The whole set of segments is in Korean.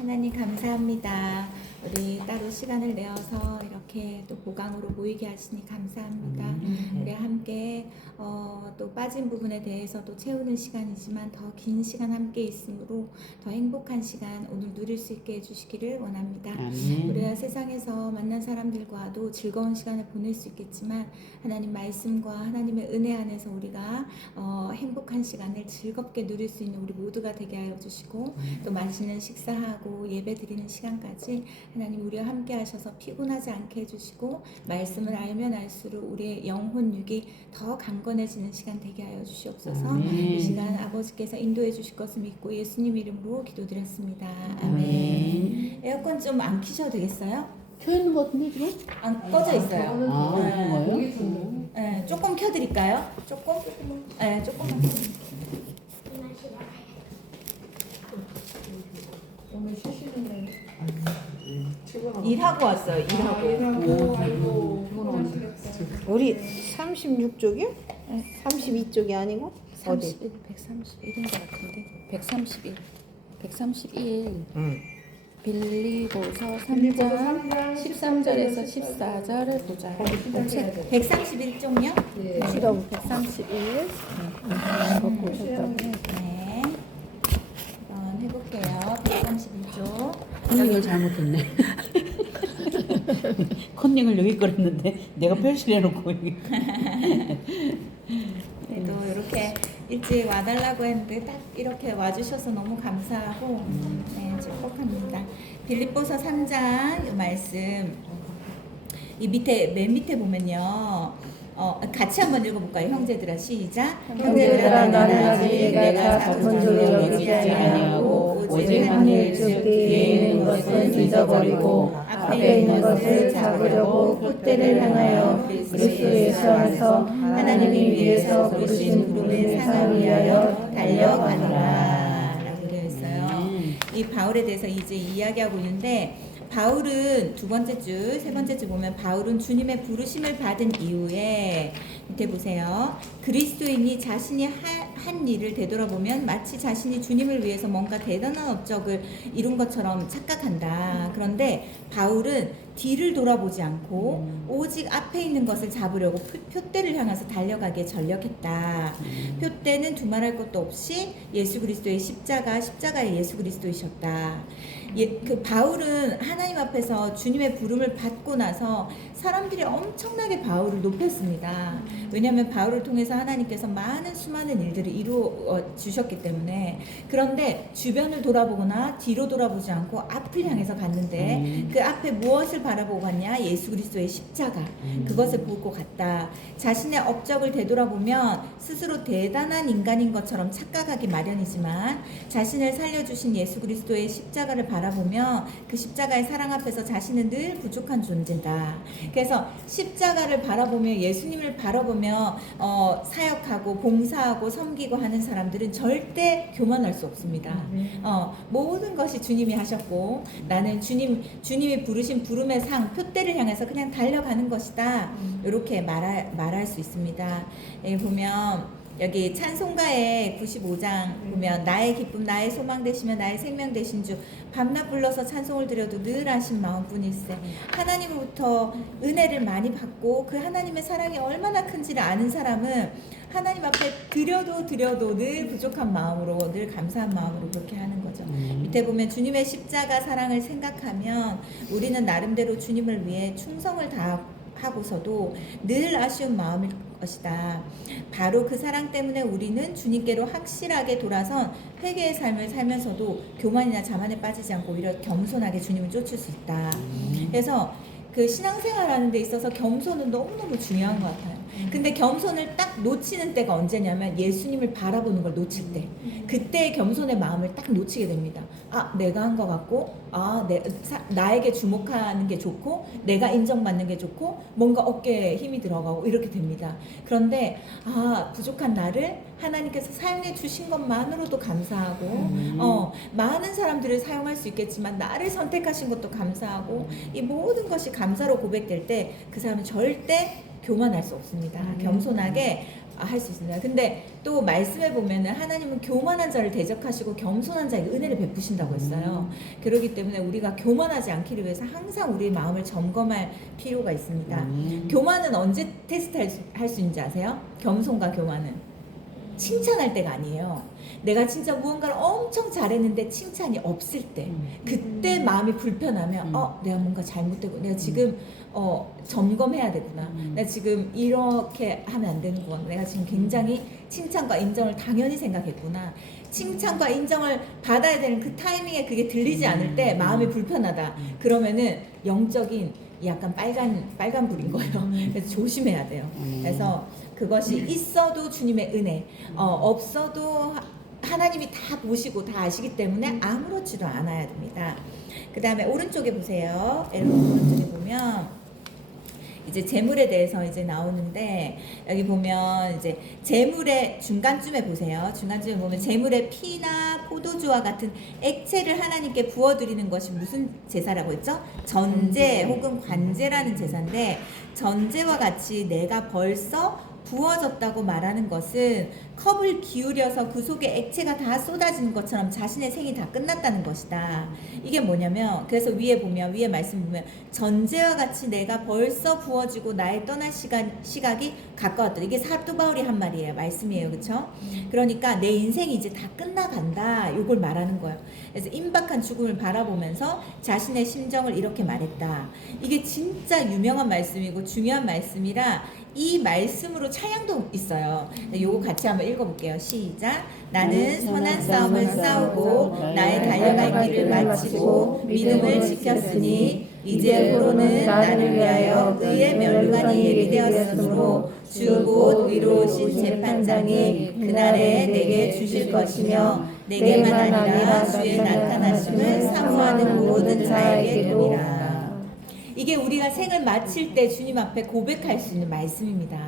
하나님 감사합니다. 우리 따로 시간을 내어서 이렇게 또 보강으로 모이게 하시니 감사합니다. 우리 함께 또 빠진 부분에 대해서 또 채우는 시간이지만 더 긴 시간 함께 있으므로 더 행복한 시간 오늘 누릴 수 있게 해주시기를 원합니다. 우리가 세상에서 만난 사람들과도 즐거운 시간을 보낼 수 있겠지만 하나님 말씀과 하나님의 은혜 안에서 우리가 행복한 시간을 즐겁게 누릴 수 있는 우리 모두가 되게 하여 주시고 또 맛있는 식사하고 예배 드리는 시간까지 하나님 우리와 함께 하셔서 피곤하지 않게 해주시고 말씀을 알면 알수록 우리의 영혼 육이 더 강건해지는 시간 되게 하여 주시옵소서. 이 시간 아버지께서 인도해 주실 것을 믿고 예수님 이름으로 기도드렸습니다. 아멘. 에어컨 좀 안 켜셔도 되겠어요? 켜 있는 것 같은데 지금? 안 꺼져 있어요. 그런 거예요? 네, 조금 켜드릴까요? 조금? 네, 조금만. 오늘 쉬시는 날 일하고 왔어요. 일하고. 아이고 고생하시겠다. 우리 36쪽이요? 32쪽이 아니고? 어디? 131인 것 같은데 131 빌리보서 3장 13절에서 14절을 보자. 131쪽요? 네. 시동 131. 네. 한번 해볼게요. 131쪽. 컨닝을 잘못했네. 컨닝을 여기 걸었는데 내가 표시를 해놓고 여기. 그래도 이렇게 일찍 와달라고 했는데 딱 이렇게 와주셔서 너무 감사하고 네, 축복합니다. 빌립보서 3장 이 말씀 이 밑에 맨 밑에 보면요. 같이 한번 읽어볼까요? 형제들아 시작. 형제들아 나는 아직 내가 작은 줄로 여기지 아니하고 오직 한 일 즉 뒤에 있는 것은 잊어버리고 앞에 있는 것을 잡으려고 콧대를 향하여 그리스도 예수 안에서 하나님이 위에서 부르신 부름의 상을 위하여 달려가노라 라고 되어 있어요. 이 바울에 대해서 이제 이야기하고 있는데 바울은 두 번째 주, 세 번째 주 보면 바울은 주님의 부르심을 받은 이후에 밑에 보세요. 그리스도인이 자신이 한 일을 되돌아보면 마치 자신이 주님을 위해서 뭔가 대단한 업적을 이룬 것처럼 착각한다. 그런데 바울은 뒤를 돌아보지 않고 오직 앞에 있는 것을 잡으려고 표대를 향해서 달려가기에 전력했다. 표대는 두말할 것도 없이 예수 그리스도의 십자가의 예수 그리스도이셨다. 그 바울은 하나님 앞에서 주님의 부름을 받고 나서 사람들이 엄청나게 바울을 높였습니다. 왜냐하면 바울을 통해서 하나님께서 많은 수많은 일들을 이루어 주셨기 때문에. 그런데 주변을 돌아보거나 뒤로 돌아보지 않고 앞을 향해서 갔는데 그 앞에 무엇을 바라보고 갔냐? 예수 그리스도의 십자가. 그것을 보고 갔다. 자신의 업적을 되돌아보면 스스로 대단한 인간인 것처럼 착각하기 마련이지만 자신을 살려주신 예수 그리스도의 십자가를 바라보며 그 십자가의 사랑 앞에서 자신은 늘 부족한 존재다. 그래서 십자가를 바라보며 예수님을 바라보며 사역하고 봉사하고 섬기고 하는 사람들은 절대 교만할 수 없습니다. 모든 것이 주님이 하셨고 나는 주님이 부르신 부름의 상 표대를 향해서 그냥 달려가는 것이다. 이렇게 말할 수 있습니다. 보면 여기 찬송가의 95장 보면 나의 기쁨 나의 소망 되시며 나의 생명 되신 주 밤낮 불러서 찬송을 드려도 늘 하신 마음뿐일세. 하나님으로부터 은혜를 많이 받고 그 하나님의 사랑이 얼마나 큰지를 아는 사람은 하나님 앞에 드려도 늘 부족한 마음으로 늘 감사한 마음으로 그렇게 하는 거죠. 밑에 보면 주님의 십자가 사랑을 생각하면 우리는 나름대로 주님을 위해 충성을 다하고서도 늘 아쉬운 마음일 것이다. 바로 그 사랑 때문에 우리는 주님께로 확실하게 돌아선 회개의 삶을 살면서도 교만이나 자만에 빠지지 않고 오히려 겸손하게 주님을 쫓을 수 있다. 그래서 그 신앙생활하는 데 있어서 겸손은 너무너무 중요한 것 같아요. 근데 겸손을 딱 놓치는 때가 언제냐면 예수님을 바라보는 걸 놓칠 때, 그때 겸손의 마음을 딱 놓치게 됩니다. 내가 한 것 같고 나에게 주목하는 게 좋고 내가 인정받는 게 좋고 뭔가 어깨에 힘이 들어가고 이렇게 됩니다. 그런데 부족한 나를 하나님께서 사용해 주신 것만으로도 감사하고 많은 사람들을 사용할 수 있겠지만 나를 선택하신 것도 감사하고 이 모든 것이 감사로 고백될 때 그 사람은 절대 교만할 수 없습니다. 겸손하게 할 수 있습니다. 근데 또 말씀해 보면은 하나님은 교만한 자를 대적하시고 겸손한 자에게 은혜를 베푸신다고 했어요. 그렇기 때문에 우리가 교만하지 않기를 위해서 항상 우리의 마음을 점검할 필요가 있습니다. 교만은 언제 테스트할 수 있는지 아세요? 겸손과 교만은 칭찬할 때가 아니에요. 내가 진짜 무언가를 엄청 잘했는데 칭찬이 없을 때, 그때 마음이 불편하면 내가 뭔가 잘못되고 내가 지금 점검해야 되구나. 내가 지금 이렇게 하면 안 되는구나. 내가 지금 굉장히 칭찬과 인정을 당연히 생각했구나. 칭찬과 인정을 받아야 되는 그 타이밍에 그게 들리지 않을 때 마음이 불편하다. 그러면은 영적인 약간 빨간 불인 거예요. 그래서 조심해야 돼요. 그래서 그것이 있어도 주님의 은혜, 없어도 하나님이 다 보시고 다 아시기 때문에 아무렇지도 않아야 됩니다. 그 다음에 오른쪽에 보세요. 여러분 오른쪽에 보면 이제 재물에 대해서 이제 나오는데, 여기 보면 이제 재물의 중간쯤에 보세요. 중간쯤에 보면 재물의 피나 포도주와 같은 액체를 하나님께 부어드리는 것이 무슨 제사라고 했죠? 전제 혹은 관제라는 제사인데, 전제와 같이 내가 벌써 부어졌다고 말하는 것은 컵을 기울여서 그 속에 액체가 다 쏟아지는 것처럼 자신의 생이 다 끝났다는 것이다. 이게 뭐냐면, 그래서 위에 말씀 보면 전제와 같이 내가 벌써 부어지고 나의 떠날 시각이 가까웠다. 이게 사도 바울이 한 말이에요. 말씀이에요. 그렇죠? 그러니까 내 인생이 이제 다 끝나간다. 이걸 말하는 거예요. 그래서 임박한 죽음을 바라보면서 자신의 심정을 이렇게 말했다. 이게 진짜 유명한 말씀이고 중요한 말씀이라 이 말씀으로 찬양도 있어요. 요거 같이 한번 읽어볼게요. 시작. 나는 선한 싸움을 싸우고 나의 달려갈 길을 마치고 믿음을 지켰으니 이제부로는 나를 위하여 의의 면류관이 예비되었으므로 주 곧 위로우신 재판장이 그날에 내게 주실 것이며 내게만 아니라 주의 나타나심을 사모하는 모든 자에게 되리라. 이게 우리가 생을 마칠 때 주님 앞에 고백할 수 있는 말씀입니다.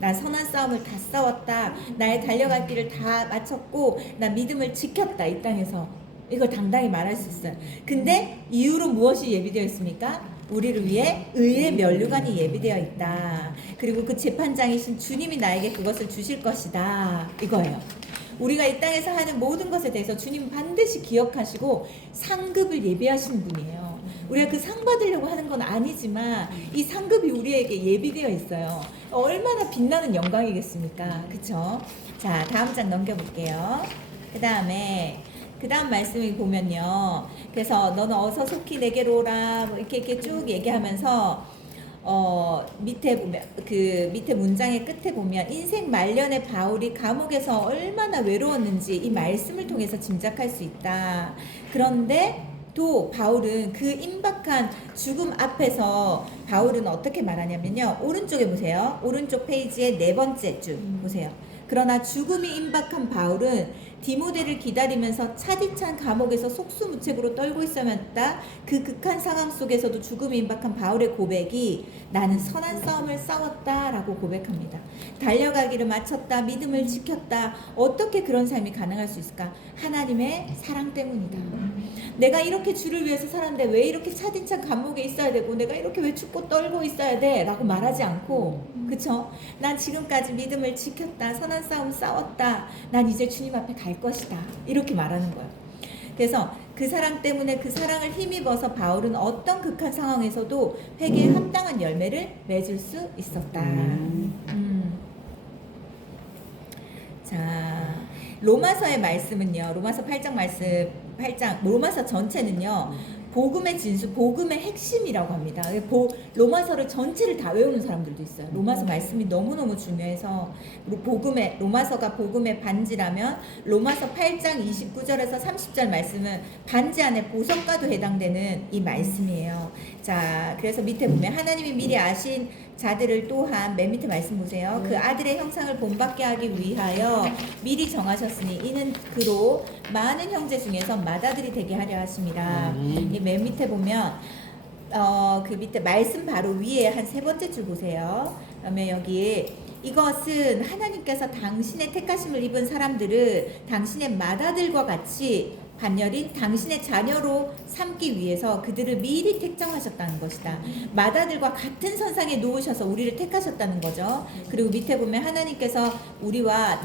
나 선한 싸움을 다 싸웠다. 나의 달려갈 길을 다 마쳤고 나 믿음을 지켰다. 이 땅에서 이걸 당당히 말할 수 있어요. 근데 이후로 무엇이 예비되어 있습니까? 우리를 위해 의의 면류관이 예비되어 있다. 그리고 그 재판장이신 주님이 나에게 그것을 주실 것이다. 이거예요. 우리가 이 땅에서 하는 모든 것에 대해서 주님 반드시 기억하시고 상급을 예비하시는 분이에요. 우리가 그 상 받으려고 하는 건 아니지만 이 상급이 우리에게 예비되어 있어요. 얼마나 빛나는 영광이겠습니까? 그쵸? 자, 다음 장 넘겨볼게요. 그 다음 말씀을 보면요. 그래서 너는 어서 속히 내게로 오라. 뭐 이렇게 쭉 얘기하면서 밑에 보면 그 밑에 문장의 끝에 보면 인생 말년에 바울이 감옥에서 얼마나 외로웠는지 이 말씀을 통해서 짐작할 수 있다. 그런데 또 바울은 그 임박한 죽음 앞에서 바울은 어떻게 말하냐면요. 오른쪽에 보세요. 오른쪽 페이지의 4번째 줄 보세요. 그러나 죽음이 임박한 바울은 디모데를 기다리면서 차디찬 감옥에서 속수무책으로 떨고 있었다. 그 극한 상황 속에서도 죽음이 임박한 바울의 고백이 나는 선한 싸움을 싸웠다 라고 고백합니다. 달려가기를 마쳤다. 믿음을 지켰다. 어떻게 그런 삶이 가능할 수 있을까? 하나님의 사랑 때문이다. 내가 이렇게 주를 위해서 살았는데 왜 이렇게 차디찬 감옥에 있어야 되고 내가 이렇게 왜 죽고 떨고 있어야 돼? 라고 말하지 않고, 그쵸? 난 지금까지 믿음을 지켰다. 선한 싸움 싸웠다. 난 이제 주님 앞에 갈 것이다. 이렇게 말하는 거예요. 그래서 그 사랑 때문에 그 사랑을 힘입어서 바울은 어떤 극한 상황에서도 회개에 합당한 열매를 맺을 수 있었다. 자, 로마서의 말씀은요. 로마서 8장 로마서 전체는요. 복음의 진수, 복음의 핵심이라고 합니다. 로마서를 전체를 다 외우는 사람들도 있어요. 로마서 말씀이 너무너무 중요해서 로마서가 복음의 반지라면 로마서 8장 29절에서 30절 말씀은 반지 안에 보석과도 해당되는 이 말씀이에요. 자, 그래서 밑에 보면 하나님이 미리 아신 자들을 또한 맨 밑에 말씀 보세요. 그 아들의 형상을 본받게 하기 위하여 미리 정하셨으니 이는 그로 많은 형제 중에서 맏아들이 되게 하려 하심이라. 이 맨 밑에 보면 그 밑에 말씀 바로 위에 한 3번째 줄 보세요. 그러면 여기 이것은 하나님께서 당신의 택하심을 입은 사람들을 당신의 맏아들과 같이 반열인 당신의 자녀로 삼기 위해서 그들을 미리 택정하셨다는 것이다. 마다들과 같은 선상에 놓으셔서 우리를 택하셨다는 거죠. 그리고 밑에 보면 하나님께서 우리와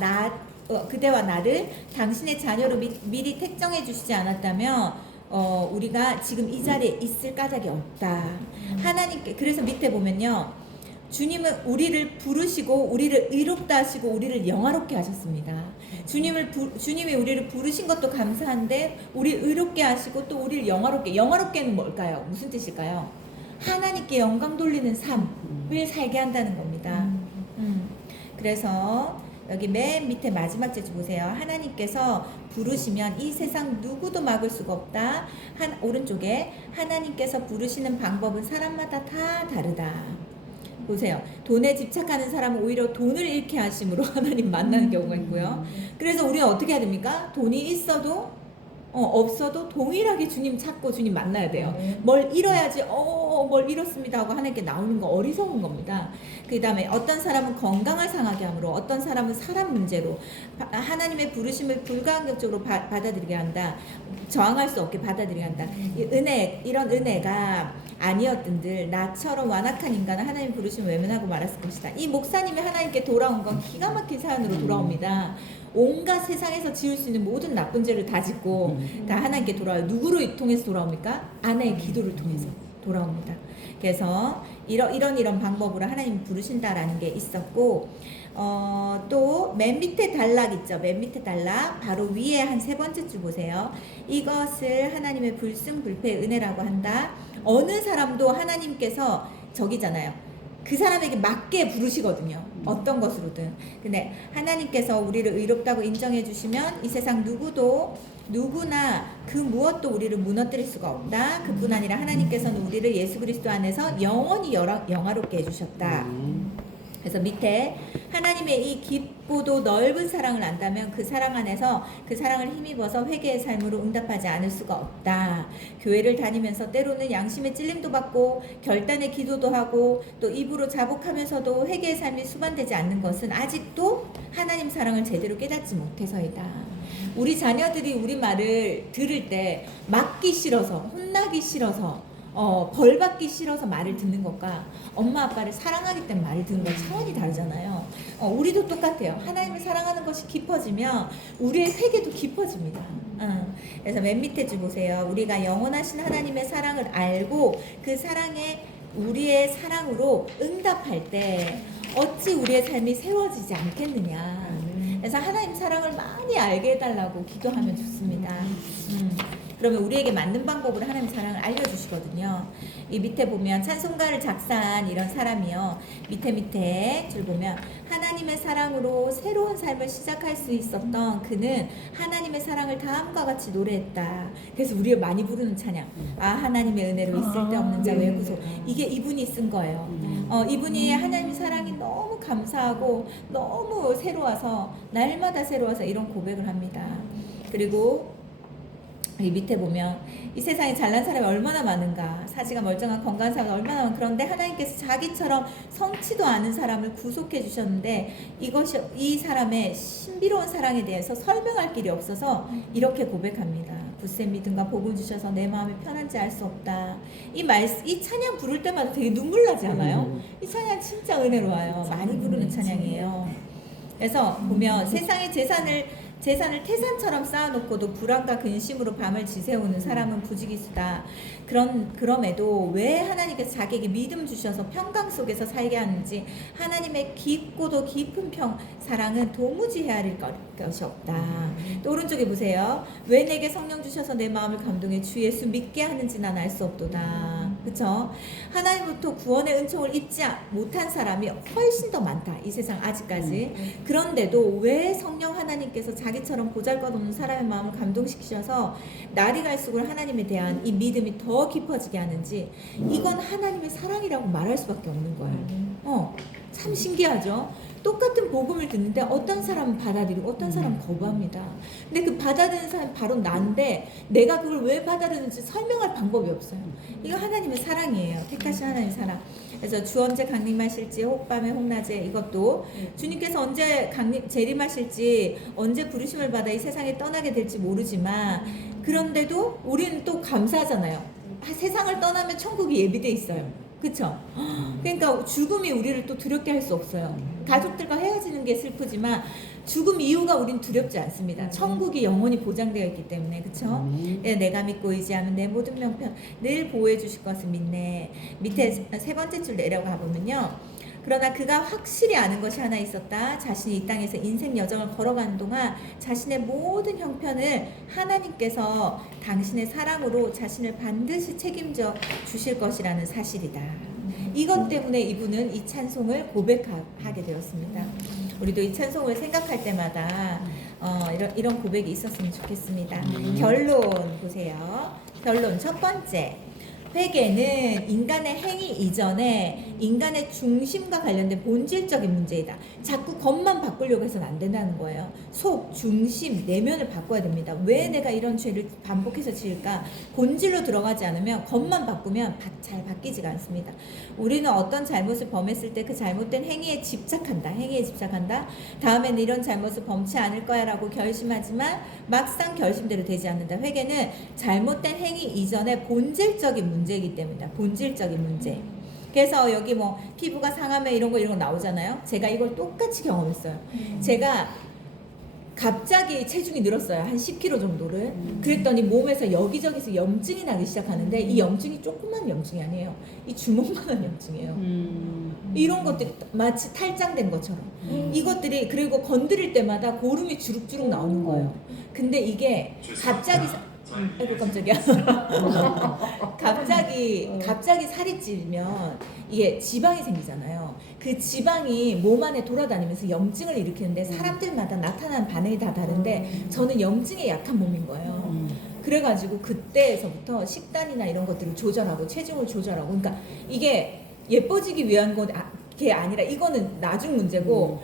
그대와 나를 당신의 자녀로 미리 택정해 주시지 않았다면 우리가 지금 이 자리에 있을 까닭이 없다. 하나님께 그래서 밑에 보면요. 주님은 우리를 부르시고 우리를 의롭다 하시고 우리를 영화롭게 하셨습니다. 주님이 우리를 부르신 것도 감사한데 우리 의롭게 하시고 또 우리를 영화롭게는 뭘까요? 무슨 뜻일까요? 하나님께 영광 돌리는 삶을 살게 한다는 겁니다. 그래서 여기 맨 밑에 마지막 절 보세요. 하나님께서 부르시면 이 세상 누구도 막을 수가 없다. 오른쪽에 하나님께서 부르시는 방법은 사람마다 다 다르다. 보세요. 돈에 집착하는 사람은 오히려 돈을 잃게 하심으로 하나님 만나는 경우가 있고요. 그래서 우리는 어떻게 해야 됩니까? 돈이 있어도 없어도 동일하게 주님 찾고 주님 만나야 돼요. 뭘 잃어야지 뭘 잃었습니다 하고 하나님께 나오는 거 어리석은 겁니다. 그 다음에 어떤 사람은 건강을 상하게 함으로 어떤 사람은 사람 문제로 하나님의 부르심을 불가항력적으로 받아들이게 한다. 저항할 수 없게 받아들이게 한다. 이런 은혜가 아니었던들 나처럼 완악한 인간은 하나님 부르심을 외면하고 말았을 것이다. 이 목사님이 하나님께 돌아온 건 기가 막힌 사연으로 돌아옵니다. 온갖 세상에서 지을 수 있는 모든 나쁜 죄를 다 짓고 다 하나님께 돌아와요. 누구를 통해서 돌아옵니까? 아내의 기도를 통해서 돌아옵니다. 그래서 이런 방법으로 하나님 부르신다라는 게 있었고 또 맨 밑에 단락 있죠. 맨 밑에 단락 바로 위에 한 세 번째 줄 보세요. 이것을 하나님의 불승불패의 은혜라고 한다. 어느 사람도 하나님께서 저기잖아요. 그 사람에게 맞게 부르시거든요. 어떤 것으로든. 근데 하나님께서 우리를 의롭다고 인정해 주시면 이 세상 누구나 그 무엇도 우리를 무너뜨릴 수가 없다. 그뿐 아니라 하나님께서는 우리를 예수 그리스도 안에서 영원히 영화롭게 해주셨다. 그래서 밑에 하나님의 이 깊고도 넓은 사랑을 안다면 그 사랑 안에서 그 사랑을 힘입어서 회개의 삶으로 응답하지 않을 수가 없다. 교회를 다니면서 때로는 양심의 찔림도 받고 결단의 기도도 하고 또 입으로 자복하면서도 회개의 삶이 수반되지 않는 것은 아직도 하나님 사랑을 제대로 깨닫지 못해서이다. 우리 자녀들이 우리 말을 들을 때 맞기 싫어서 혼나기 싫어서 벌 받기 싫어서 말을 듣는 것과 엄마 아빠를 사랑하기 때문에 말을 듣는 건 차원이 다르잖아요. 우리도 똑같아요. 하나님을 사랑하는 것이 깊어지면 우리의 회개도 깊어집니다. 그래서 맨 밑에 줄 보세요. 우리가 영원하신 하나님의 사랑을 알고 그 사랑에 우리의 사랑으로 응답할 때 어찌 우리의 삶이 세워지지 않겠느냐. 그래서 하나님 사랑을 많이 알게 해달라고 기도하면 좋습니다. 그러면 우리에게 맞는 방법으로 하나님 사랑을 알려주시거든요. 이 밑에 보면 찬송가를 작사한 이런 사람이요. 밑에 줄 보면 하나님의 사랑으로 새로운 삶을 시작할 수 있었던 그는 하나님의 사랑을 다음과 같이 노래했다. 그래서 우리가 많이 부르는 찬양. 하나님의 은혜로 있을 데 없는 자 왜 구속. 이게 이분이 쓴 거예요. 이분이 하나님의 사랑이 너무 감사하고 너무 새로워서 날마다 새로워서 이런 고백을 합니다. 그리고 이 밑에 보면 이 세상에 잘난 사람이 얼마나 많은가. 사지가 멀쩡한 건강한 사람이 얼마나 많은가. 그런데 하나님께서 자기처럼 성치도 않은 사람을 구속해 주셨는데 이 사람의 신비로운 사랑에 대해서 설명할 길이 없어서 이렇게 고백합니다. 굳센 믿음과 복을 주셔서 내 마음이 편한지 알 수 없다. 이 찬양 부를 때마다 되게 눈물 나지 않아요? 이 찬양 진짜 은혜로워요. 많이 부르는 찬양이에요. 그래서 보면 세상의 재산을 태산처럼 쌓아놓고도 불안과 근심으로 밤을 지새우는 사람은 부지기수다. 그럼에도 왜 하나님께서 자기에게 믿음 주셔서 평강 속에서 살게 하는지 하나님의 깊고도 깊은 사랑은 도무지 헤아릴 것이 없다. 또 오른쪽에 보세요. 왜 내게 성령 주셔서 내 마음을 감동해 주 예수 믿게 하는지 난 알 수 없도다. 그쵸? 하나님부터 구원의 은총을 입지 못한 사람이 훨씬 더 많다. 이 세상 아직까지. 그런데도 왜 성령 하나님께서 자기처럼 보잘것없는 사람의 마음을 감동시키셔서 날이 갈수록 하나님에 대한 이 믿음이 더 깊어지게 하는지 이건 하나님의 사랑이라고 말할 수밖에 없는 거예요. 참 신기하죠? 똑같은 복음을 듣는데 어떤 사람은 받아들이고 어떤 사람은 거부합니다. 근데 그 받아들이는 사람이 바로 난데 내가 그걸 왜 받아들이는지 설명할 방법이 없어요. 이거 하나님의 사랑이에요. 택하신 하나님의 사랑. 그래서 주 언제 강림하실지 혹밤에 혹낮에 이것도 주님께서 언제 재림하실지 언제 부르심을 받아 이 세상에 떠나게 될지 모르지만 그런데도 우리는 또 감사하잖아요. 세상을 떠나면 천국이 예비돼 있어요. 그쵸? 그러니까 죽음이 우리를 또 두렵게 할 수 없어요. 가족들과 헤어지는 게 슬프지만 죽음 이후가 우린 두렵지 않습니다. 천국이 영원히 보장되어 있기 때문에. 그쵸? 네, 내가 믿고 의지하면 내 모든 명편 늘 보호해 주실 것을 믿네. 밑에 세 번째 줄 내려가 보면요. 그러나 그가 확실히 아는 것이 하나 있었다. 자신이 이 땅에서 인생 여정을 걸어가는 동안 자신의 모든 형편을 하나님께서 당신의 사랑으로 자신을 반드시 책임져 주실 것이라는 사실이다. 이것 때문에 이분은 이 찬송을 고백하게 되었습니다. 우리도 이 찬송을 생각할 때마다 이런 고백이 있었으면 좋겠습니다. 결론 보세요. 결론 첫 번째. 회개는 인간의 행위 이전에 인간의 중심과 관련된 본질적인 문제이다. 자꾸 겉만 바꾸려고 해서는 안 된다는 거예요. 속, 중심, 내면을 바꿔야 됩니다. 왜 내가 이런 죄를 반복해서 지을까? 본질로 들어가지 않으면 겉만 바꾸면 잘 바뀌지가 않습니다. 우리는 어떤 잘못을 범했을 때 그 잘못된 행위에 집착한다. 다음에는 이런 잘못을 범치 않을 거야 라고 결심하지만 막상 결심대로 되지 않는다. 회개는 잘못된 행위 이전에 본질적인 문제이기 때문이다. 본질적인 문제. 그래서 여기 뭐 피부가 상하면 이런 거 나오잖아요. 제가 이걸 똑같이 경험했어요. 제가 갑자기 체중이 늘었어요. 한 10kg 정도를. 그랬더니 몸에서 여기저기서 염증이 나기 시작하는데 이 염증이 조그만 염증이 아니에요. 이 주먹만한 염증이에요. 이런 것들이 마치 탈장된 것처럼. 이것들이 그리고 건드릴 때마다 고름이 주룩주룩 나오는 거예요. 근데 이게 갑자기 아이고 깜짝이야. 갑자기 살이 찌면 이게 지방이 생기잖아요. 그 지방이 몸 안에 돌아다니면서 염증을 일으키는데 사람들마다 나타나는 반응이 다 다른데 저는 염증에 약한 몸인 거예요. 그래가지고 그때서부터 식단이나 이런 것들을 조절하고 체중을 조절하고 그러니까 이게 예뻐지기 위한 게 아니라 이거는 나중 문제고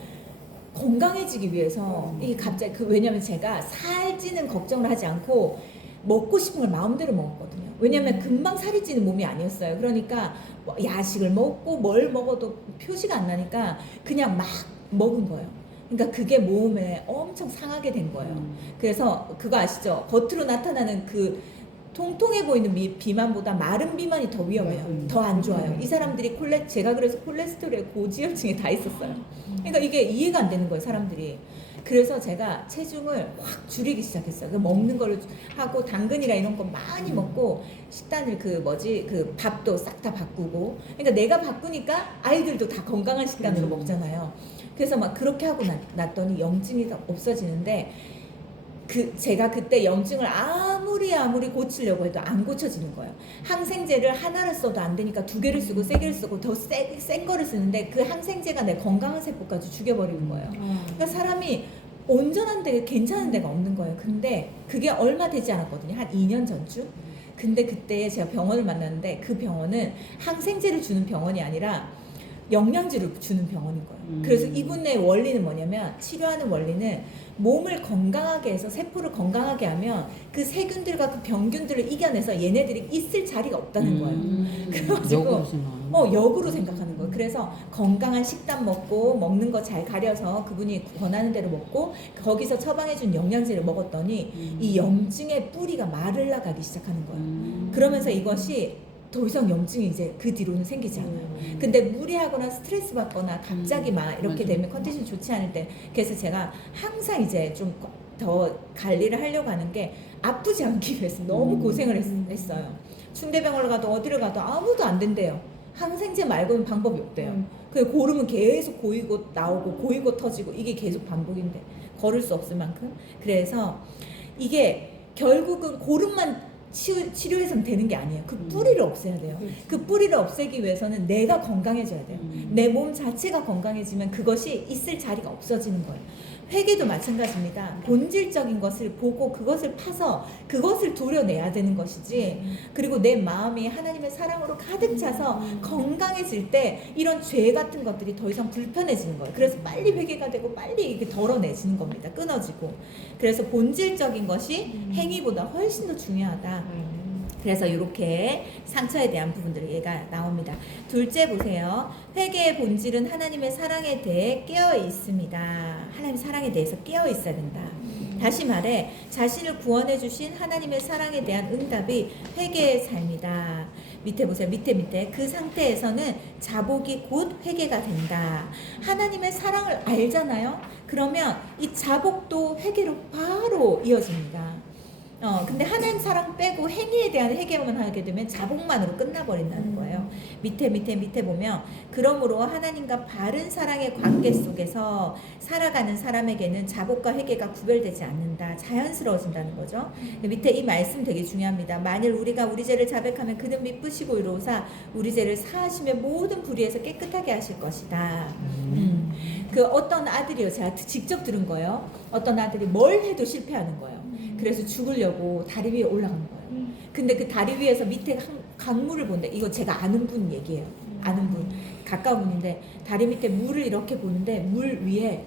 건강해지기 위해서 이게 갑자기 왜냐면 제가 살찌는 걱정을 하지 않고 먹고 싶은 걸 마음대로 먹었거든요. 왜냐면 금방 살이 찌는 몸이 아니었어요. 그러니까 뭐 야식을 먹고 뭘 먹어도 표시가 안 나니까 그냥 막 먹은 거예요. 그러니까 그게 몸에 엄청 상하게 된 거예요. 그래서 그거 아시죠? 겉으로 나타나는 그 통통해 보이는 비만보다 마른 비만이 더 위험해요. 더 안 좋아요. 이 사람들이 제가 그래서 콜레스테롤에 고지혈증이 다 있었어요. 그러니까 이게 이해가 안 되는 거예요, 사람들이. 그래서 제가 체중을 확 줄이기 시작했어요. 먹는 거를 하고 당근이나 이런 거 많이 먹고 식단을 밥도 싹 다 바꾸고. 그러니까 내가 바꾸니까 아이들도 다 건강한 식단으로 먹잖아요. 그래서 막 그렇게 하고 났더니 염증이 없어지는데 제가 그때 염증을 아무리 고치려고 해도 안 고쳐지는 거예요. 항생제를 하나를 써도 안 되니까 2개를 쓰고 3개를 쓰고 더 센 거를 쓰는데 그 항생제가 내 건강한 세포까지 죽여버리는 거예요. 그러니까 사람이 온전한 데 괜찮은 데가 없는 거예요. 근데 그게 얼마 되지 않았거든요. 한 2년 전쯤. 근데 그때 제가 병원을 만났는데 그 병원은 항생제를 주는 병원이 아니라 영양제를 주는 병원인 거예요. 그래서 이분의 원리는 뭐냐면 치료하는 원리는 몸을 건강하게 해서 세포를 건강하게 하면 그 세균들과 그 병균들을 이겨내서 얘네들이 있을 자리가 없다는 거예요. 그래가지고 역으로 생각하는 거예요. 그래서 건강한 식단 먹는 거 잘 가려서 그분이 권하는 대로 먹고 거기서 처방해준 영양제를 먹었더니 이 염증의 뿌리가 마르러가기 시작하는 거예요. 그러면서 이것이 더 이상 염증이 이제 그 뒤로는 생기지 않아요. 근데 무리하거나 스트레스 받거나 갑자기 막 이렇게 되면 컨디션이 좋지 않을 때 그래서 제가 항상 이제 좀 더 관리를 하려고 하는 게 아프지 않기 위해서 너무 고생을 했어요. 충대병원을 가도 어디를 가도 아무도 안 된대요. 항생제 말고는 방법이 없대요. 그 고름은 계속 고이고 나오고 고이고 터지고 이게 계속 반복인데 걸을 수 없을 만큼. 그래서 이게 결국은 고름만 치료해서는 되는 게 아니에요. 그 뿌리를 없애야 돼요. 그 뿌리를 없애기 위해서는 내가 건강해져야 돼요. 내 몸 자체가 건강해지면 그것이 있을 자리가 없어지는 거예요. 회개도 마찬가지입니다. 본질적인 것을 보고 그것을 파서 그것을 도려내야 되는 것이지 그리고 내 마음이 하나님의 사랑으로 가득 차서 건강해질 때 이런 죄 같은 것들이 더 이상 불편해지는 거예요. 그래서 빨리 회개가 되고 빨리 이게 덜어내지는 겁니다. 끊어지고. 그래서 본질적인 것이 행위보다 훨씬 더 중요하다. 그래서 이렇게 상처에 대한 부분들이 얘가 나옵니다. 둘째 보세요. 회개의 본질은 하나님의 사랑에 대해 깨어 있습니다. 하나님의 사랑에 대해서 깨어 있어야 된다. 다시 말해 자신을 구원해 주신 하나님의 사랑에 대한 응답이 회개의 삶이다. 밑에 보세요. 밑에 그 상태에서는 자복이 곧 회개가 된다. 하나님의 사랑을 알잖아요. 그러면 이 자복도 회개로 바로 이어집니다. 근데 하나님 사랑 빼고 행위에 대한 회개만 하게 되면 자복만으로 끝나버린다는 거예요. 밑에 보면 그러므로 하나님과 바른 사랑의 관계 속에서 살아가는 사람에게는 자복과 회개가 구별되지 않는다. 자연스러워진다는 거죠. 밑에 이 말씀 되게 중요합니다. 만일 우리가 우리 죄를 자백하면 그는 미쁘시고 이로사 우리 죄를 사하시며 모든 불의에서 깨끗하게 하실 것이다. 그 어떤 아들이요, 제가 직접 들은 거예요. 어떤 아들이 뭘 해도 실패하는 거예요. 그래서 죽으려고 다리 위에 올라간 거예요. 근데 그 다리 위에서 밑에 강물을 본대. 이거 제가 아는 분 얘기예요. 아는 분, 가까운 분인데 다리 밑에 물을 이렇게 보는데 물 위에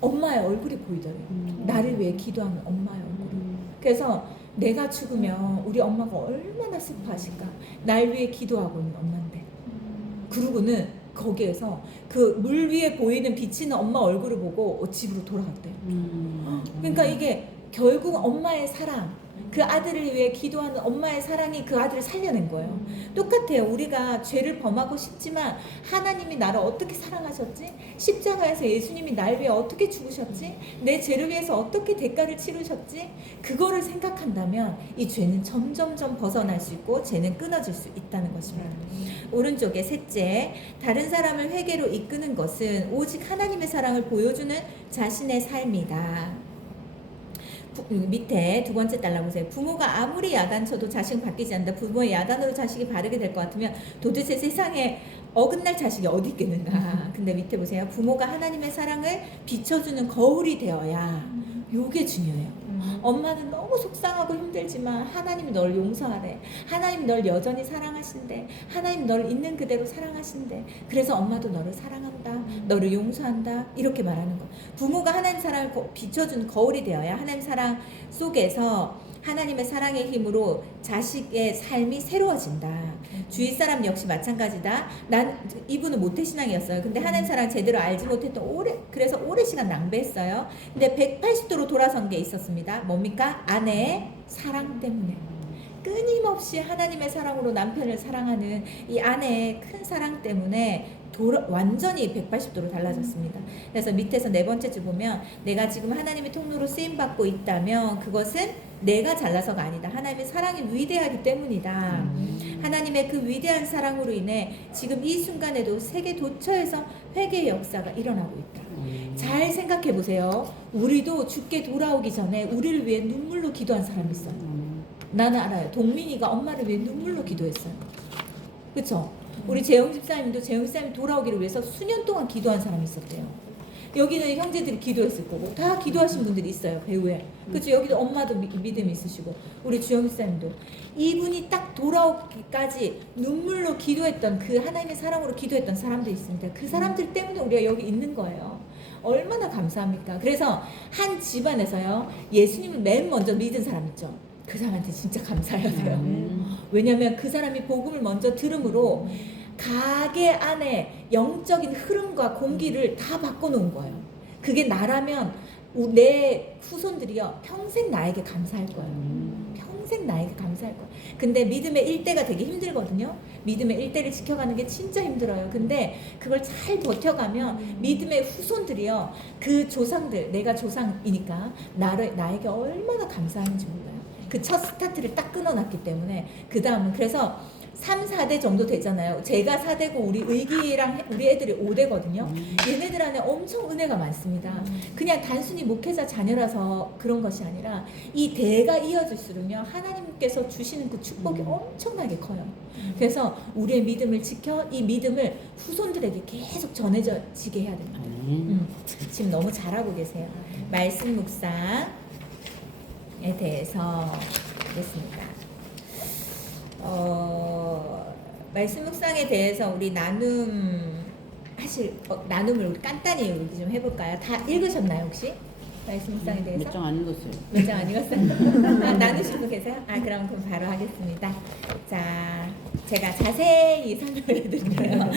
엄마의 얼굴이 보이더래요. 나를 위해 기도하는 엄마의 얼굴이. 그래서 내가 죽으면 우리 엄마가 얼마나 슬퍼하실까. 날 위해 기도하고 있는 엄마인데. 그러고는 거기에서 그 물 위에 보이는 비치는 엄마 얼굴을 보고 집으로 돌아갔대요. 그러니까 이게 결국 엄마의 사랑, 그 아들을 위해 기도하는 엄마의 사랑이 그 아들을 살려낸 거예요. 똑같아요. 우리가 죄를 범하고 싶지만 하나님이 나를 어떻게 사랑하셨지? 십자가에서 예수님이 날 위해 어떻게 죽으셨지? 내 죄를 위해서 어떻게 대가를 치르셨지? 그거를 생각한다면 이 죄는 점점점 벗어날 수 있고 죄는 끊어질 수 있다는 것입니다. 오른쪽에 셋째, 다른 사람을 회개로 이끄는 것은 오직 하나님의 사랑을 보여주는 자신의 삶이다. 밑에 두 번째 달라 보세요. 부모가 아무리 야단쳐도 자식은 바뀌지 않는다. 부모의 야단으로 자식이 바르게 될 것 같으면 도대체 세상에 어긋날 자식이 어디 있겠는가. 근데 밑에 보세요. 부모가 하나님의 사랑을 비춰주는 거울이 되어야. 요게 중요해요. 엄마는 너무 속상하고 힘들지만 하나님이 널 용서하래. 하나님이 널 여전히 사랑하신대. 하나님 널 있는 그대로 사랑하신대. 그래서 엄마도 너를 사랑한다. 너를 용서한다. 이렇게 말하는 거. 부모가 하나님 사랑을 비춰주는 거울이 되어야 하나님 사랑 속에서 하나님의 사랑의 힘으로 자식의 삶이 새로워진다. 주위 사람 역시 마찬가지다. 이분은 모태신앙이었어요. 근데 하나님 사랑 제대로 알지 못했던 그래서 오랜 시간 낭비했어요. 근데 180도로 돌아선 게 있었습니다. 뭡니까? 아내의 사랑 때문에. 끊임없이 하나님의 사랑으로 남편을 사랑하는 이 아내의 큰 사랑 때문에 완전히 180도로 달라졌습니다. 그래서 밑에서 네 번째 줄 보면 내가 지금 하나님의 통로로 쓰임받고 있다면 그것은 내가 잘나서가 아니다. 하나님의 사랑이 위대하기 때문이다. 하나님의 그 위대한 사랑으로 인해 지금 이 순간에도 세계 도처에서 회개의 역사가 일어나고 있다. 잘 생각해 보세요. 우리도 죽게 돌아오기 전에 우리를 위해 눈물로 기도한 사람이 있어요. 나는 알아요. 동민이가 엄마를 위해 눈물로 기도했어요. 그렇죠? 우리 재영 집사님도 재영 집사님이 돌아오기를 위해서 수년 동안 기도한 사람이 있었대요. 여기는 형제들이 기도했을 거고 다 기도하신 분들이 있어요. 배우에. 그렇죠? 여기도 엄마도 믿음이 있으시고 우리 주영 집사님도 이분이 딱 돌아오기까지 눈물로 기도했던 그 하나님의 사랑으로 기도했던 사람들이 있습니다. 그 사람들 때문에 우리가 여기 있는 거예요. 얼마나 감사합니까? 그래서 한 집안에서요 예수님을 맨 먼저 믿은 사람 있죠. 그 사람한테 진짜 감사해야 돼요. 왜냐하면 그 사람이 복음을 먼저 들음으로 가게 안에 영적인 흐름과 공기를 다 바꿔놓은 거예요. 그게 나라면 내 후손들이요 평생 나에게 감사할 거예요. 평생 나에게 감사할 거예요. 근데 믿음의 일대가 되게 힘들거든요. 믿음의 일대를 지켜가는 게 진짜 힘들어요. 근데 그걸 잘 버텨가면 믿음의 후손들이요 그 조상들, 내가 조상이니까 나에게 얼마나 감사하는지 몰라요. 그 첫 스타트를 딱 끊어놨기 때문에 그 다음은 그래서 3, 4대 정도 되잖아요. 제가 4대고 우리 의기랑 우리 애들이 5대거든요. 얘네들 안에 엄청 은혜가 많습니다. 그냥 단순히 목회자 자녀라서 그런 것이 아니라 이 대가 이어질수록요 하나님께서 주시는 그 축복이 엄청나게 커요. 그래서 우리의 믿음을 지켜 이 믿음을 후손들에게 계속 전해지게 해야 됩니다. 지금 너무 잘하고 계세요. 말씀 묵상에 대해서 그랬습니다. 말씀 묵상에 대해서 우리 나눔을 우리 간단히 우리 좀 해볼까요? 다 읽으셨나요 혹시? 말씀 묵상에 대해서? 몇 장 안 읽었어요. 몇 장 안 읽었어요? 아, 나누실 분 계세요? 그럼 바로 하겠습니다. 자, 제가 자세히 설명을 해드릴게요.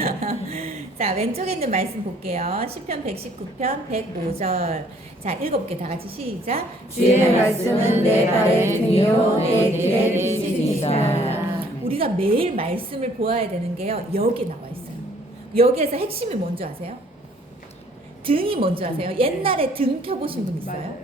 자, 왼쪽에 있는 말씀 볼게요. 시편 119편 105절. 자, 읽어볼게요. 다 같이 시작. 주의 말씀은 내 발의 등이요 내 길의 빛이니이다. 우리가 매일 말씀을 보아야 되는 게요. 여기 나와 있어요. 여기에서 핵심이 뭔지 아세요? 등이 뭔지 아세요? 옛날에 등 켜보신 분 있어요?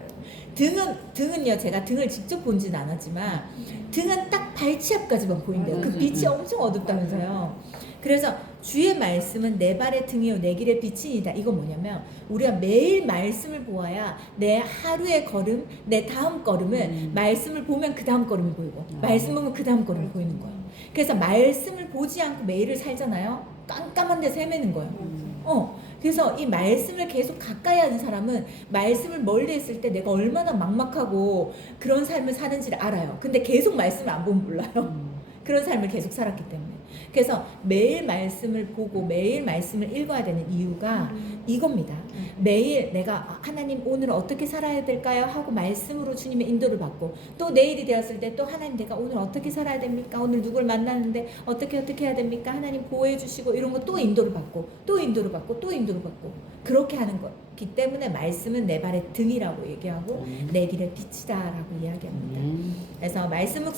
등은요, 제가 등을 직접 본지는 않았지만 등은 딱 발치 앞까지만 보인대요. 그 빛이 엄청 어둡다면서요. 그래서 주의 말씀은 내 발의 등이요 내 길의 빛이니다. 이건 뭐냐면 우리가 매일 말씀을 보아야 내 하루의 걸음, 내 다음 걸음은 말씀을 보면 그 다음 걸음이 보이고 말씀 보면 그 다음 걸음이 보이는 거예요. 그래서 말씀을 보지 않고 매일을 살잖아요. 깜깜한 데서 헤매는 거예요. 그래서 이 말씀을 계속 가까이 하는 사람은 말씀을 멀리 했을 때 내가 얼마나 막막하고 그런 삶을 사는지를 알아요. 근데 계속 말씀을 안 보면 몰라요. 그런 삶을 계속 살았기 때문에. 그래서 매일 말씀을 보고 매일 말씀을 읽어야 되는 이유가 이겁니다. 매일 내가 하나님 오늘 어떻게 살아야 될까요? 하고 말씀으로 주님의 인도를 받고 또 내일이 되었을 때 또 하나님 내가 오늘 어떻게 살아야 됩니까? 오늘 누굴 만나는데 어떻게 해야 됩니까? 하나님 보호해 주시고 이런 거 또 인도를 받고 또 인도를 받고 또 인도를 받고 그렇게 하는 거기 때문에 말씀은 내 발의 등이라고 얘기하고 내 길의 빛이다라고 이야기합니다. 그래서 말씀을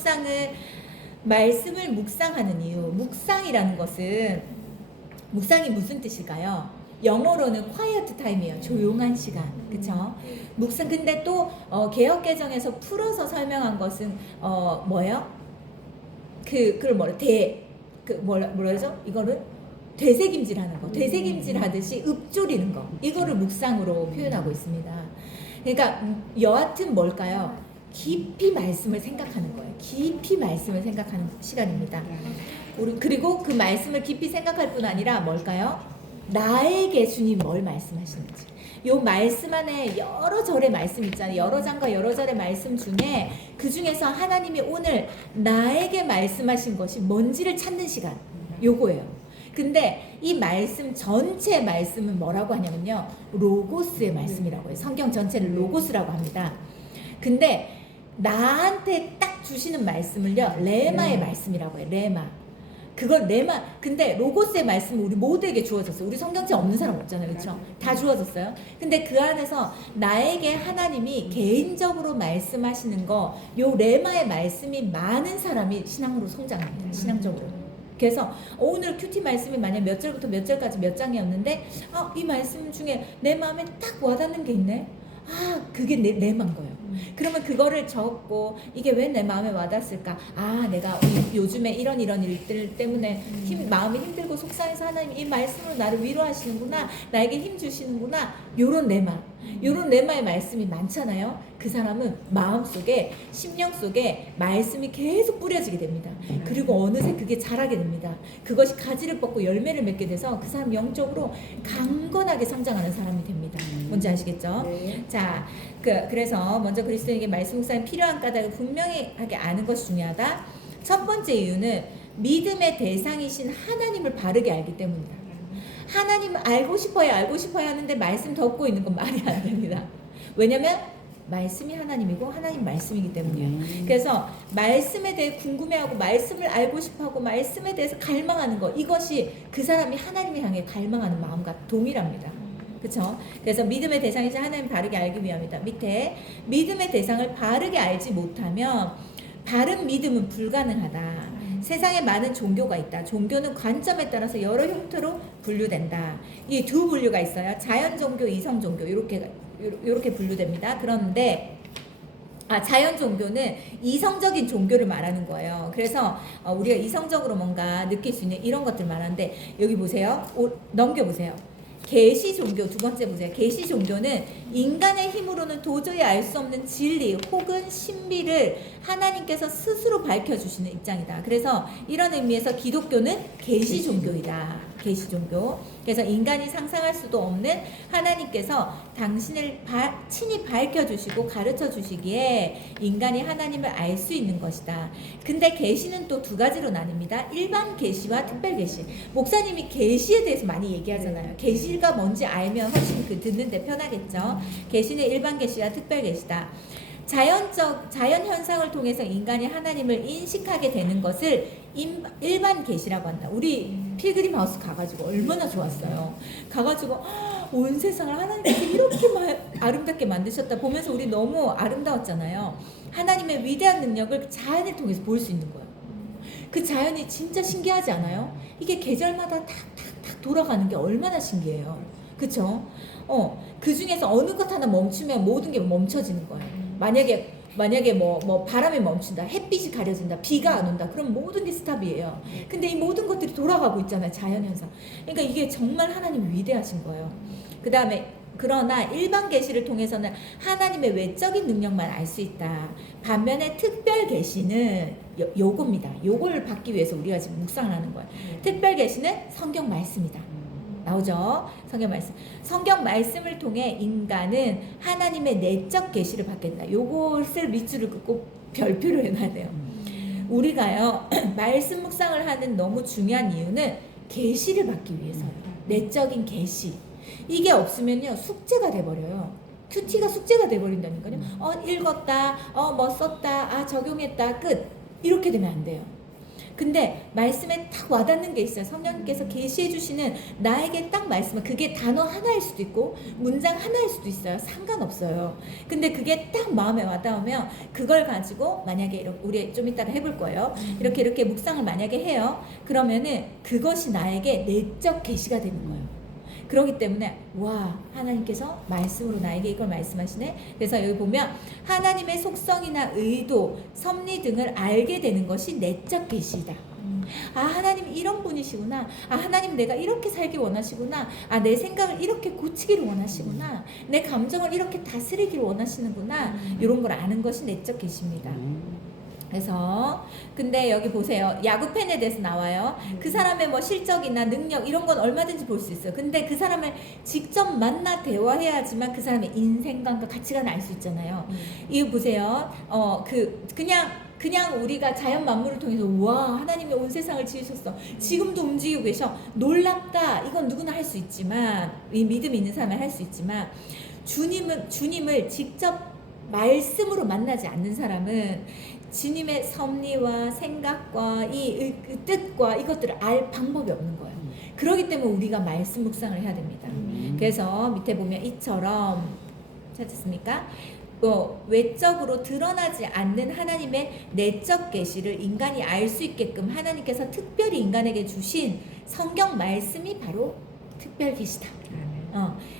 묵상하는 이유, 묵상이라는 것은 묵상이 무슨 뜻일까요? 영어로는 quiet time이에요. 조용한 시간, 그렇죠? 묵상. 근데 또 개역 개정에서 풀어서 설명한 것은 뭐예요? 그걸 뭐라죠? 이거를 되새김질하는 거, 되새김질하듯이 읊조리는 거. 이거를 묵상으로 표현하고 있습니다. 그러니까 여하튼 뭘까요? 깊이 말씀을 생각하는 거예요. 깊이 말씀을 생각하는 시간입니다. 그리고 그 말씀을 깊이 생각할 뿐 아니라 뭘까요? 나에게 주님 뭘 말씀하시는지. 요 말씀 안에 여러 절의 말씀 있잖아요. 여러 장과 여러 절의 말씀 중에 그 중에서 하나님이 오늘 나에게 말씀하신 것이 뭔지를 찾는 시간. 요거예요. 근데 이 말씀 전체 말씀은 뭐라고 하냐면요. 로고스의 말씀이라고 해요. 성경 전체를 로고스라고 합니다. 근데 나한테 딱 주시는 말씀을요 레마의 말씀이라고 해요. 레마. 그걸 레마. 근데 로고스의 말씀은 우리 모두에게 주어졌어요. 우리 성경책 없는 사람 없잖아요. 그렇죠? 다 주어졌어요. 근데 그 안에서 나에게 하나님이 개인적으로 말씀하시는 거, 요 레마의 말씀이 많은 사람이 신앙으로 성장합니다. 신앙적으로. 그래서 오늘 큐티 말씀이 만약 몇 절부터 몇 절까지 몇 장이었는데 이 말씀 중에 내 마음에 딱 와닿는 게 있네. 그게 내 마음인 거예요. 그러면 그거를 적고 이게 왜 내 마음에 와닿았을까? 내가 요즘에 이런 일들 때문에 마음이 힘들고 속상해서 하나님 이 말씀으로 나를 위로하시는구나. 나에게 힘 주시는구나. 요런 레마. 요런 레마의 말씀이 많잖아요. 그 사람은 마음속에 심령 속에 말씀이 계속 뿌려지게 됩니다. 그리고 어느새 그게 자라게 됩니다. 그것이 가지를 뻗고 열매를 맺게 돼서 그 사람 영적으로 강건하게 성장하는 사람이 됩니다. 뭔지 아시겠죠? 네. 자, 그래서 먼저 그리스도인에게 말씀 묵상이 필요한 까닭을 분명하게 아는 것이 중요하다. 첫 번째 이유는 믿음의 대상이신 하나님을 바르게 알기 때문이다. 하나님 알고 싶어야 하는데 말씀 덮고 있는 건 말이 안 됩니다. 왜냐면 말씀이 하나님이고 하나님 말씀이기 때문이에요. 그래서 말씀에 대해 궁금해하고 말씀을 알고 싶어하고 말씀에 대해서 갈망하는 것, 이것이 그 사람이 하나님을 향해 갈망하는 마음과 동일합니다. 그렇죠? 그래서 믿음의 대상이신 하나님 바르게 알기 위함이다. 밑에 믿음의 대상을 바르게 알지 못하면 바른 믿음은 불가능하다. 세상에 많은 종교가 있다. 종교는 관점에 따라서 여러 형태로 분류된다. 이 두 분류가 있어요. 자연 종교, 이성 종교 이렇게 분류됩니다. 그런데 자연 종교는 이성적인 종교를 말하는 거예요. 그래서 우리가 이성적으로 뭔가 느낄 수 있는 이런 것들 말하는데 여기 보세요. 넘겨보세요. 계시 종교 두 번째 보세요. 계시 종교는 인간의 힘으로는 도저히 알 수 없는 진리 혹은 신비를 하나님께서 스스로 밝혀주시는 입장이다. 그래서 이런 의미에서 기독교는 계시 종교이다. 계시 종교. 그래서 인간이 상상할 수도 없는 하나님께서 당신을 친히 밝혀주시고 가르쳐주시기에 인간이 하나님을 알 수 있는 것이다. 근데 계시는 또 두 가지로 나뉩니다. 일반 계시와 특별 계시. 목사님이 계시에 대해서 많이 얘기하잖아요. 계시 계시가 뭔지 알면 훨씬 그 듣는데 편하겠죠. 계시는 일반 계시와 특별 계시다. 자연 현상을 통해서 인간이 하나님을 인식하게 되는 것을 일반 계시라고 한다. 우리 필그림 하우스 가가지고 얼마나 좋았어요. 가가지고 온 세상을 하나님께서 이렇게 아름답게 만드셨다 보면서 우리 너무 아름다웠잖아요. 하나님의 위대한 능력을 자연을 통해서 볼 수 있는 거예요. 그 자연이 진짜 신기하지 않아요? 이게 계절마다 탁탁탁 돌아가는 게 얼마나 신기해요. 그쵸? 그 중에서 어느 것 하나 멈추면 모든 게 멈춰지는 거예요. 만약에 뭐 바람이 멈춘다, 햇빛이 가려진다, 비가 안 온다, 그럼 모든 게 스탑이에요. 근데 이 모든 것들이 돌아가고 있잖아요, 자연현상. 그러니까 이게 정말 하나님이 위대하신 거예요. 그 다음에 그러나 일반 계시를 통해서는 하나님의 외적인 능력만 알 수 있다. 반면에 특별 계시는 요겁니다. 요걸 받기 위해서 우리가 지금 묵상을 하는 거예요. 특별 계시는 성경 말씀이다. 나오죠? 성경 말씀. 성경 말씀을 통해 인간은 하나님의 내적 계시를 받게 된다. 요것을 밑줄을 긋고 별표를 해놔야 돼요. 우리가요 말씀 묵상을 하는 너무 중요한 이유는 계시를 받기 위해서요. 내적인 계시. 이게 없으면요 숙제가 돼버려요. 큐티가 숙제가 돼버린다니까요. 읽었다, 뭐 썼다, 적용했다, 끝. 이렇게 되면 안 돼요. 근데 말씀에 딱 와닿는 게 있어요. 성령님께서 계시해 주시는 나에게 딱 말씀은 그게 단어 하나일 수도 있고 문장 하나일 수도 있어요. 상관없어요. 근데 그게 딱 마음에 와닿으면 그걸 가지고 만약에 이렇게 우리 좀 이따가 해볼 거예요. 이렇게 묵상을 만약에 해요. 그러면은 그것이 나에게 내적 계시가 되는 거예요. 그렇기 때문에 와 하나님께서 말씀으로 나에게 이걸 말씀하시네. 그래서 여기 보면 하나님의 속성이나 의도, 섭리 등을 알게 되는 것이 내적 계시다. 하나님 이런 분이시구나. 하나님 내가 이렇게 살기 원하시구나. 내 생각을 이렇게 고치기를 원하시구나. 내 감정을 이렇게 다스리기를 원하시는구나. 이런 걸 아는 것이 내적 계시입니다. 그래서 근데 여기 보세요. 야구팬에 대해서 나와요. 그 사람의 뭐 실적이나 능력 이런 건 얼마든지 볼 수 있어요. 근데 그 사람을 직접 만나 대화해야지만 그 사람의 인생관과 가치관을 알 수 있잖아요. 이거 보세요. 그냥 우리가 자연 만물을 통해서 와 하나님이 온 세상을 지으셨어. 지금도 움직이고 계셔. 놀랍다. 이건 누구나 할 수 있지만 이 믿음이 있는 사람은 할 수 있지만 주님을 직접 말씀으로 만나지 않는 사람은 주님의 섭리와 생각과 이 뜻과 이것들을 알 방법이 없는 거예요. 그렇기 때문에 우리가 말씀 묵상을 해야 됩니다. 그래서 밑에 보면 이처럼 찾았습니까? 외적으로 드러나지 않는 하나님의 내적 계시를 인간이 알 수 있게끔 하나님께서 특별히 인간에게 주신 성경 말씀이 바로 특별 계시다.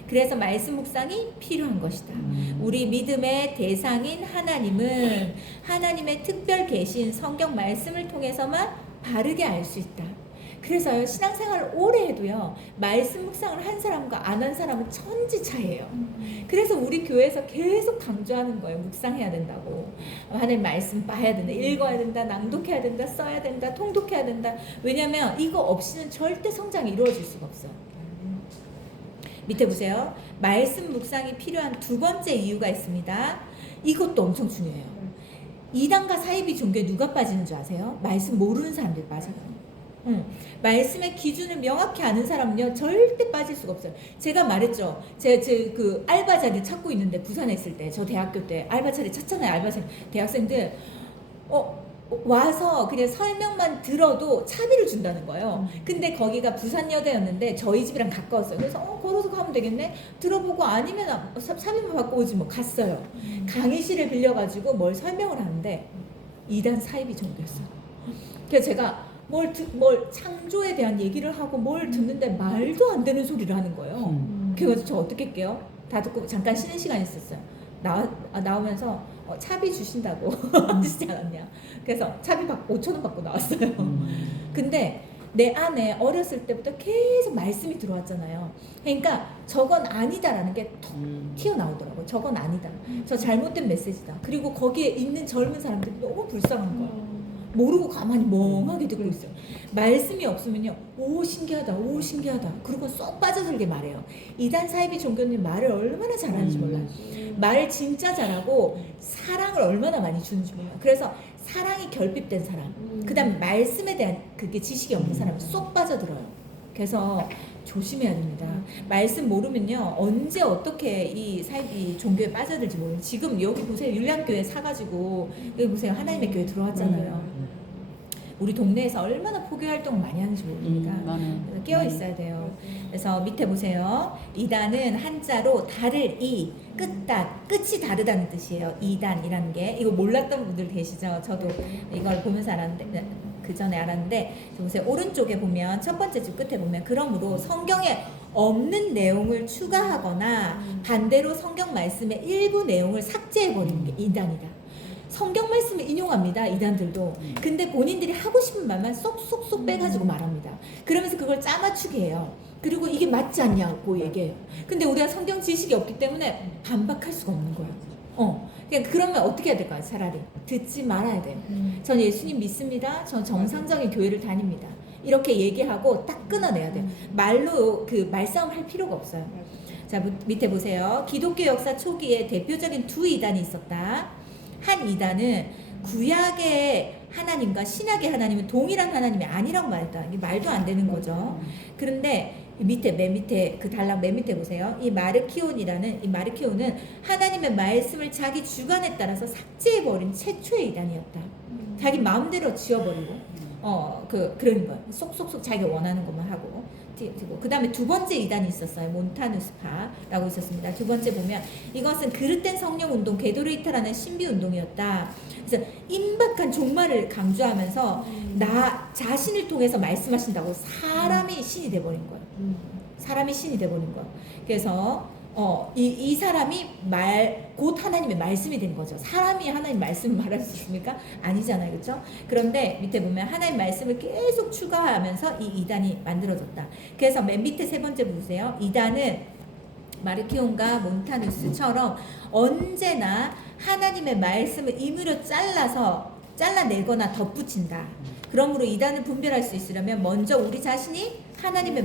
그래서 말씀 묵상이 필요한 것이다. 우리 믿음의 대상인 하나님은 하나님의 특별 계신 성경 말씀을 통해서만 바르게 알 수 있다. 그래서요 신앙생활을 오래 해도요 말씀 묵상을 한 사람과 안 한 사람은 천지 차이예요. 그래서 우리 교회에서 계속 강조하는 거예요. 묵상해야 된다고. 하나님 말씀 봐야 된다. 읽어야 된다. 낭독해야 된다. 써야 된다. 통독해야 된다. 왜냐하면 이거 없이는 절대 성장이 이루어질 수가 없어요. 밑에 보세요. 말씀 묵상이 필요한 두 번째 이유가 있습니다. 이것도 엄청 중요해요. 이단과 사이비 종교에 누가 빠지는 줄 아세요? 말씀 모르는 사람들이 빠져요. 말씀의 기준을 명확히 아는 사람은요 절대 빠질 수가 없어요. 제가 말했죠. 제가 그 알바 자리 찾고 있는데 부산에 있을 때 저 대학교 때 알바 자리 찾잖아요. 알바 자리 대학생들 와서 그냥 설명만 들어도 차비를 준다는 거예요. 근데 거기가 부산여대였는데 저희 집이랑 가까웠어요. 그래서 걸어서 가면 되겠네. 들어보고 아니면 차비만 받고 오지 뭐 갔어요. 강의실을 빌려가지고 뭘 설명을 하는데 이단 사이비 정도였어요. 그래서 제가 뭘 창조에 대한 얘기를 하고 뭘 듣는데 말도 안 되는 소리를 하는 거예요. 그래서 저 어떻게 할게요? 다 듣고 잠깐 쉬는 시간이 있었어요. 나오면서 차비 주신다고 주시지 않았냐. 그래서 차비 5,000원 받고 나왔어요. 근데 내 안에 어렸을 때부터 계속 말씀이 들어왔잖아요. 그러니까 저건 아니다라는 게 톡 튀어나오더라고요. 저건 아니다. 저 잘못된 메시지다. 그리고 거기에 있는 젊은 사람들이 너무 불쌍한 거예요. 모르고 가만히 멍하게 듣고 있어요. 말씀이 없으면요 오 신기하다 오 신기하다 그리고 쏙 빠져들게 말해요. 이단 사이비 종교님 말을 얼마나 잘하는지 몰라요. 말을 진짜 잘하고 사랑을 얼마나 많이 주는지 몰라요. 그래서 사랑이 결핍된 사람 그 다음 말씀에 대한 그게 지식이 없는 사람은 쏙 빠져들어요. 그래서 조심해야 됩니다. 말씀 모르면요 언제 어떻게 이 종교에 빠져들지 모르는. 지금 여기 보세요. 율량교회 사가지고 여기 보세요. 하나님의 교회 들어왔잖아요. 우리 동네에서 얼마나 포교 활동을 많이 하는지 모릅니다. 그래서 깨어 있어야 돼요. 그래서 밑에 보세요. 이단은 한자로 다를 이, 끝단, 끝이 다르다는 뜻이에요. 이단이라는 게. 이거 몰랐던 분들 계시죠? 저도 이걸 보면서 알았는데, 그 전에 알았는데, 보세요. 오른쪽에 보면 첫 번째 줄 끝에 보면 그러므로 성경에 없는 내용을 추가하거나 반대로 성경 말씀의 일부 내용을 삭제해버리는 게 이단이다. 성경 말씀을 인용합니다. 이단들도. 근데 본인들이 하고 싶은 말만 쏙쏙쏙 빼가지고 말합니다. 그러면서 그걸 짜맞추게 해요. 그리고 이게 맞지 않냐고 얘기해요. 근데 우리가 성경 지식이 없기 때문에 반박할 수가 없는 거예요. 그러면 어떻게 해야 될까요? 차라리 듣지 말아야 돼요. 전 예수님 믿습니다. 전 정상적인 교회를 다닙니다. 이렇게 얘기하고 딱 끊어내야 돼요. 말로 그 말싸움 할 필요가 없어요. 자, 밑에 보세요. 기독교 역사 초기에 대표적인 두 이단이 있었다. 한 이단은 구약의 하나님과 신약의 하나님은 동일한 하나님이 아니라고 말했다. 이게 말도 안 되는 거죠. 그런데 맨 밑에 그 단락 맨 밑에 보세요. 이 마르키온은 하나님의 말씀을 자기 주관에 따라서 삭제해버린 최초의 이단이었다. 자기 마음대로 지어버리고 그러는 거예요. 쏙쏙쏙 자기가 원하는 것만 하고. 그 다음에 두 번째 이단이 있었어요. 몬타누스파라고 있었습니다. 두 번째 보면 이것은 그릇된 성령 운동, 게도레이타라는 신비 운동이었다. 그래서 임박한 종말을 강조하면서 나 자신을 통해서 말씀하신다고 사람이 신이 돼버린 거예요. 사람이 신이 돼버린 거예요. 그래서 이 사람이 곧 하나님의 말씀이 된 거죠. 사람이 하나님 말씀을 말할 수 있습니까? 아니잖아요. 그렇죠? 그런데 밑에 보면 하나님 말씀을 계속 추가하면서 이 이단이 만들어졌다. 그래서 맨 밑에 세 번째 보세요. 이단은 마르키온과 몬타누스처럼 언제나 하나님의 말씀을 임의로 잘라내거나 덧붙인다. 그러므로 이단을 분별할 수 있으려면 먼저 우리 자신이 하나님의